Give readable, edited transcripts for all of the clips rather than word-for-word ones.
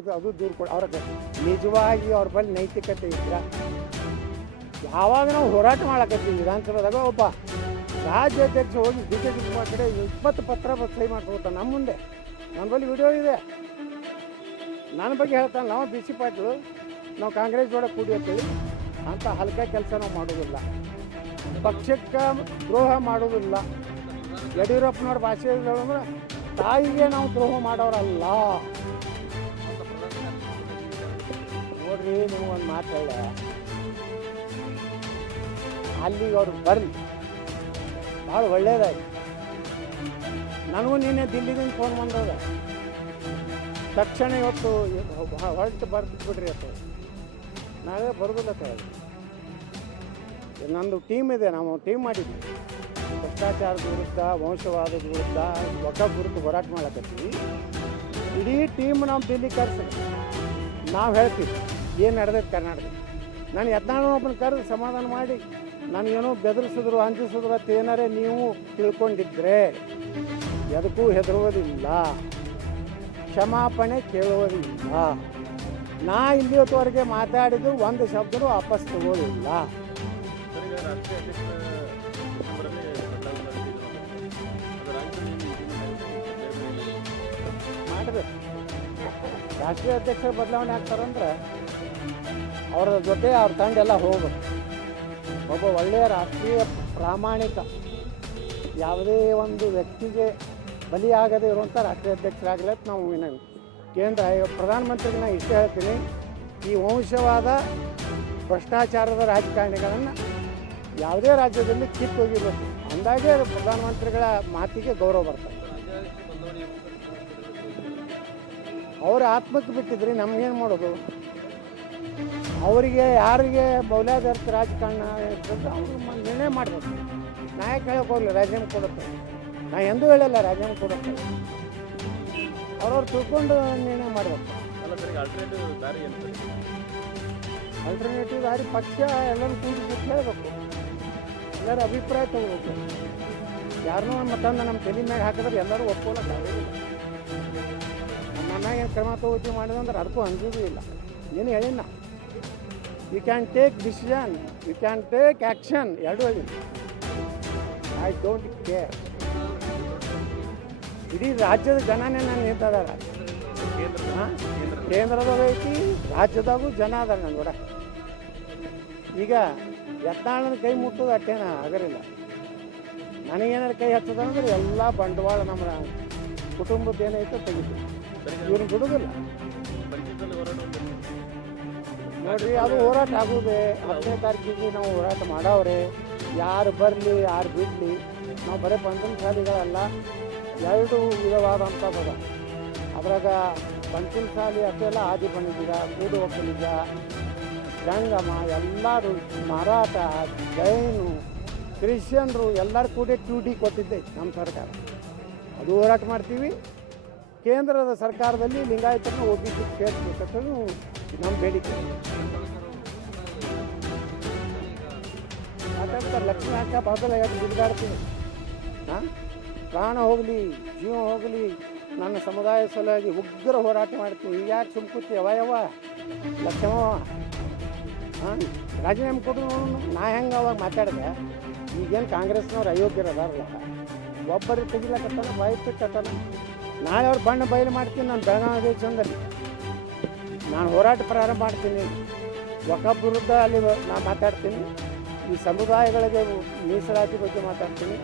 ಅದು ದೂರ ಕೊಡ ಅವ್ರ ನಿಜವಾಗಿ ಅವ್ರ ಬಳಿ ನೈತಿಕತೆ ಇದ್ರ ಯಾವಾಗ ನಾವು ಹೋರಾಟ ಮಾಡಕತ್ತೀವಿ ವಿಧಾನಸಭಾದಾಗ ಒಬ್ಬ ರಾಜ್ಯಾಧ್ಯಕ್ಷ ಹೋಗಿ ಡಿ ಕೆ ಶಿವಕುಮಾರ್ ಕಡೆ 20 ಪತ್ರ ಸಹಿ ಮಾಡ್ಕೊಳ್ತಾನೆ ನಮ್ಮ ಮುಂದೆ. ನನ್ನ ಬಳಿ ವಿಡಿಯೋ ಇದೆ. ನನ್ನ ಬಗ್ಗೆ ಹೇಳ್ತಾನೆ, ನಾವು ಬಿ ಸಿ ಪಾಟೀಲ್ ನಾವು ಕಾಂಗ್ರೆಸ್ ಜೋಡ ಕೂಡಿರ್ತೀವಿ ಅಂತ ಹಲ್ಕ ಕೆಲಸ ನಾವು ಮಾಡೋದಿಲ್ಲ, ಪಕ್ಷಕ್ಕೆ ದ್ರೋಹ ಮಾಡೋದಿಲ್ಲ. ಯಡಿಯೂರಪ್ಪನವ್ರ ಭಾಷೆ ಅಂದ್ರೆ ತಾಯಿಗೆ ನಾವು ದ್ರೋಹ ಮಾಡೋರಲ್ಲ. ನೋಡ್ರಿ, ನೀವು ಒಂದು ಮಾತು ಹೇಳ, ಅಲ್ಲಿಗೆ ಅವ್ರು ಬರಲಿ, ಭಾಳ ಒಳ್ಳೇದಾಯ್ತು. ನನಗೂ ನಿನ್ನೆ ದಿಲ್ಲಿದಿಂದ ಫೋನ್ ಬಂದದ, ತಕ್ಷಣ ಇವತ್ತು ಹೊರಟು ಬರ್ದು ಬಿಡ್ರಿ ಅಂತ. ನಾವೇ ಬರೋದಿಲ್ಲ ಕೇಳಿದ್ವಿ. ನಂದು ಟೀಮ್ ಇದೆ, ನಾವು ಟೀಮ್ ಮಾಡಿದ್ವಿ. ಭ್ರಷ್ಟಾಚಾರದ ವಿರುದ್ಧ, ವಂಶವಾದದ ವಿರುದ್ಧ, ವಕಫ್ ವಿರುದ್ಧ ಹೋರಾಟ ಮಾಡಕತ್ತೀವಿ. ಇಡೀ ಟೀಮ್ ನಾವು ದಿಲ್ಲಿ ಕರೆಸಿ ನಾವು ಹೇಳ್ತೀವಿ ಏನು ನಡೆದೈತೆ ಕರ್ನಾಟಕ. ನಾನು ಒಬ್ಬನ ಕರೆದು ಸಮಾಧಾನ ಮಾಡಿ, ನನಗೇನೋ ಬೆದರಿಸಿದ್ರು ಅಂಜಿಸಿದ್ರು ಅಂತ ಏನಾರೇ ನೀವು ತಿಳ್ಕೊಂಡಿದ್ರೆ ಎದಕ್ಕೂ ಹೆದರುವುದಿಲ್ಲ, ಕ್ಷಮಾಪಣೆ ಕೇಳುವುದಿಲ್ಲ. ನಾ ಇಲ್ಲಿಯವರೆಗೆ ಮಾತಾಡಿದ್ರು ಒಂದು ಶಬ್ದನೂ ವಾಪಸ್ ತಗೋದಿಲ್ಲ. ಮಾಡಬೇಕು. ರಾಷ್ಟ್ರೀಯ ಅಧ್ಯಕ್ಷರು ಬದಲಾವಣೆ ಆಗ್ತಾರಂದ್ರೆ ಅವರ ಜೊತೆ ಅವ್ರ ತಂಡ ಎಲ್ಲ ಹೋಗ್ಬೇಕು. ಒಬ್ಬ ಒಳ್ಳೆಯ ರಾಷ್ಟ್ರೀಯ ಪ್ರಾಮಾಣಿಕ, ಯಾವುದೇ ಒಂದು ವ್ಯಕ್ತಿಗೆ ಬಲಿಯಾಗದೇ ಇರುವಂಥ ರಾಷ್ಟ್ರೀಯ ಅಧ್ಯಕ್ಷರಾಗಲಿ ಅಂತ ನಾವು ಕೇಂದ್ರ ಪ್ರಧಾನಮಂತ್ರಿಗೆ ನಾನು ಇಷ್ಟೇ ಹೇಳ್ತೀನಿ, ಈ ವಂಶವಾದ ಭ್ರಷ್ಟಾಚಾರದ ರಾಜಕಾರಣಿಗಳನ್ನು ಯಾವುದೇ ರಾಜ್ಯದಲ್ಲಿ ಕಿತ್ತು ಹೋಗಿರಬೇಕು. ಅಂದಾಗೆ ಪ್ರಧಾನಮಂತ್ರಿಗಳ ಮಾತಿಗೆ ಗೌರವ ಬರ್ತದೆ. ಅವ್ರ ಆತ್ಮಕ್ಕೆ ಬಿಟ್ಟಿದ್ರಿ, ನಮಗೇನು ಮಾಡೋದು? ಅವರಿಗೆ ಯಾರಿಗೆ ಮೌಲ್ಯಾಧಾರಿತ ರಾಜಕಾರಣ ಇರ್ತದೆ ಅವ್ರು ನಿರ್ಣಯ ಮಾಡಬೇಕು. ನಾಯಕ ಹೇಳಕ್ಕೆ ಹೋಗಲಿ ರಾಜೀನಾಮೆ ಕೊಡುತ್ತೆ, ನಾ ಎಂದೂ ಹೇಳಲ್ಲ ರಾಜೀನಾಮೆ ಕೊಡುತ್ತೆ. ಅವ್ರವ್ರು ತಿಳ್ಕೊಂಡು ನಿರ್ಣಯ ಮಾಡಬೇಕು. ಆಲ್ಟರ್ನೇಟಿವ್ ದಾರಿ ಪಕ್ಷ ಎಲ್ಲರೂ ಕೂಡಿ ಹೇಳಬೇಕು, ಎಲ್ಲರೂ ಅಭಿಪ್ರಾಯ ತಗೋಬೇಕು. ಯಾರನ್ನೂ ಮತ್ತೊಂದು ನಮ್ಮ ತಲೆ ಮೇಲೆ ಹಾಕಿದ್ರೆ ಎಲ್ಲರೂ ಒಪ್ಕೊಳ್ಳೋಕ್ಕಾಗೋದಿಲ್ಲ. ನನ್ನ ಏನು ಕ್ರಮ ತಗೋತೀವಿ ಮಾಡಿದಂದ್ರೆ ಅದಕ್ಕೂ ಅಂಜೋದು ಇಲ್ಲ. ಏನು ಹೇಳಿನ, you can take decision, you can take action, ಎರಡೂ ಹೇಳಿ. I don't care. ಇಡೀ ರಾಜ್ಯದ ಜನನೇ ನಾನು ನಿಂತಿದ್ದಾರೆ. ಕೇಂದ್ರದಾಗ ಐತಿ, ರಾಜ್ಯದಾಗೂ ಜನ ಅದಾರ ನನ್ನ ಕೂಡ. ಈಗ ಯತ್ನಾಳನ ಕೈ ಮುಟ್ಟೋದು ಅಟ್ಟೇನ ಆಗರಿಲ್ಲ. ನನಗೇನಾರು ಕೈ ಹಚ್ಚೋದಂದ್ರೆ ಎಲ್ಲ ಬಂಡವಾಳ ನಮ್ಮ ಕುಟುಂಬದ ಏನೈತೆ ತೆಗಿತೀವಿ. ಇವ್ರನ್ನ ಬಿಡೋದಿಲ್ಲ ನೋಡ್ರಿ. ಅದು ಹೋರಾಟ ಆಗೋದೆ 10ನೇ ತಾರೀಕಿಗೆ ನಾವು ಹೋರಾಟ ಮಾಡವ್ರೆ. ಯಾರು ಬರಲಿ ಯಾರು ಬಿಡಲಿ, ನಾವು ಬರೀ ಪಂಚಮಸಾಲಿಗಳಲ್ಲ, 2 ವಿಧವಾದಂಥ ಪದ. ಅದ್ರಾಗ ಪಂಚಮಸಾಲಿ ಅಷ್ಟೆಲ್ಲ ಆದಿ ಬಣಿಗ, ಕೂಡು ಒಕ್ಕಲಿಗ, ಜಂಗಮ, ಎಲ್ಲರೂ ಮರಾಠ, ಜೈನು, ಕ್ರಿಶ್ಚಿಯನ್ರು ಎಲ್ಲರೂ ಕೂಡ 2D ಕೊಟ್ಟಿದ್ದೆ ನಮ್ಮ ಸರ್ಕಾರ. ಅದು ಹೋರಾಟ ಮಾಡ್ತೀವಿ. ಕೇಂದ್ರದ ಸರ್ಕಾರದಲ್ಲಿ ಲಿಂಗಾಯತರನ್ನು OBC ಸೇರಿಸ್ಬೇಕಂತ ನಮ್ಮ ಬೇಡಿಕೆ. ಮಾತಾಡ್ತಾರೆ, ಲಕ್ಷ್ಮೀ ಹಾಕ ಬಾದಲ ಬಿಡ್ದಾಡ್ತೀನಿ. ಪ್ರಾಣ ಹೋಗಲಿ ಜೀವ ಹೋಗಲಿ, ನನ್ನ ಸಮುದಾಯ ಸಲುವಾಗಿ ಉಗ್ರ ಹೋರಾಟ ಮಾಡ್ತೀನಿ. ಈಗ ಯಾಕೆ ಸುಮ್ಕೂತಿ ಯಾವ ಲಕ್ಷ್ಮವ ರಾಜೀನಾಮೆ ಕೊಡು. ನಾ ಹೆಂಗೆ ಅವಾಗ ಮಾತಾಡಿದೆ, ಈಗೇನು ಕಾಂಗ್ರೆಸ್ನವ್ರು ಅಯೋಗ್ಯರದಾರಲ್ಲ, ಒಬ್ಬರಿಗೆ ತೆಗಿಲಕತ್ತಾನ, ಬಾಯಿಟ್ಟತ್ತಾನ. ನಾಳೆ ಅವ್ರು ಬಣ್ಣ ಬಯಲು ಮಾಡ್ತೀನಿ. ನಾನು ಬೆಳಗಾವಿ ದೇಶದಲ್ಲಿ ನಾನು ಹೋರಾಟ ಪ್ರಾರಂಭ ಮಾಡ್ತೀನಿ. ವಕಫ್ ವಿರುದ್ಧ ಅಲ್ಲಿ ನಾನು ಮಾತಾಡ್ತೀನಿ. ಈ ಸಮುದಾಯಗಳಿಗೆ ಮೀಸಲಾತಿ ಬಗ್ಗೆ ಮಾತಾಡ್ತೀನಿ.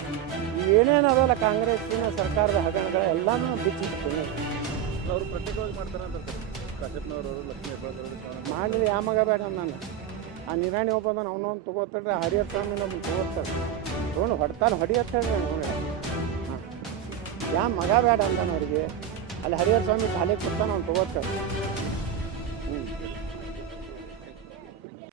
ಏನೇನು ಅದಲ್ಲ ಕಾಂಗ್ರೆಸ್ಸಿನ ಸರ್ಕಾರದ ಹಗರಣಗಳ ಎಲ್ಲನೂ ಬಿಚ್ಚಿಡ್ತೀನಿ. ಅವರು ಪ್ರತ್ಯೇಕವಾಗಿ ಮಾಡ್ತಾರೆ ಅಂತ ಮಾಡಲಿ. ಯಾವ ಮಗ ಬೇಡ ನಾನು. ಆ ನಿರಾಣಿ ಒಬ್ಬಂದ ಅವನೊಂದು ತೊಗೋತಾರೆ, ಹರಿಹರ ಸ್ವಾಮಿ ನಮ್ಮನ್ನು ತೊಗೋತಾರೆ, ತೊಗೊಂಡು ಹೊಡ್ತಾನೆ ಹೊಡಿಯತ್ತೇಳಿ ನೋಡಿ. ಹಾಂ, ಯಾವ ಮಗ ಬೇಡ ಅಂತಾನೆ ಅವ್ರಿಗೆ. ಅಲ್ಲಿ ಹರಿಹರ ಸ್ವಾಮಿ ಶಾಲೆಗೆ ಕೊಡ್ತಾನೆ, ಅವ್ನು ತೊಗೋತಾರೆ.